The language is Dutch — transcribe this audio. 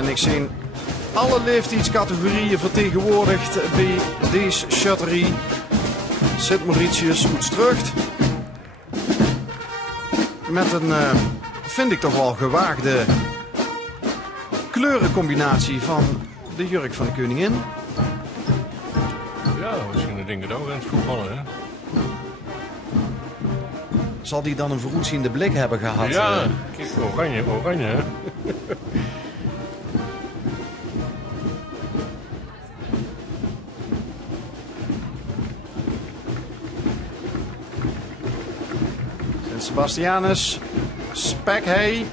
En ik zie alle leeftijdscategorieën vertegenwoordigd bij deze schutterie. Sint Mauritius Oudstrucht. Met een, vind ik toch wel gewaagde kleurencombinatie van de jurk van de koningin. Ja, misschien denk ik het ook aan het voetballen, hè? Zal die dan een vooruitziende blik hebben gehad? Ja, kijk, oranje, oranje, hè? Sint Sebastianus, Spekhey.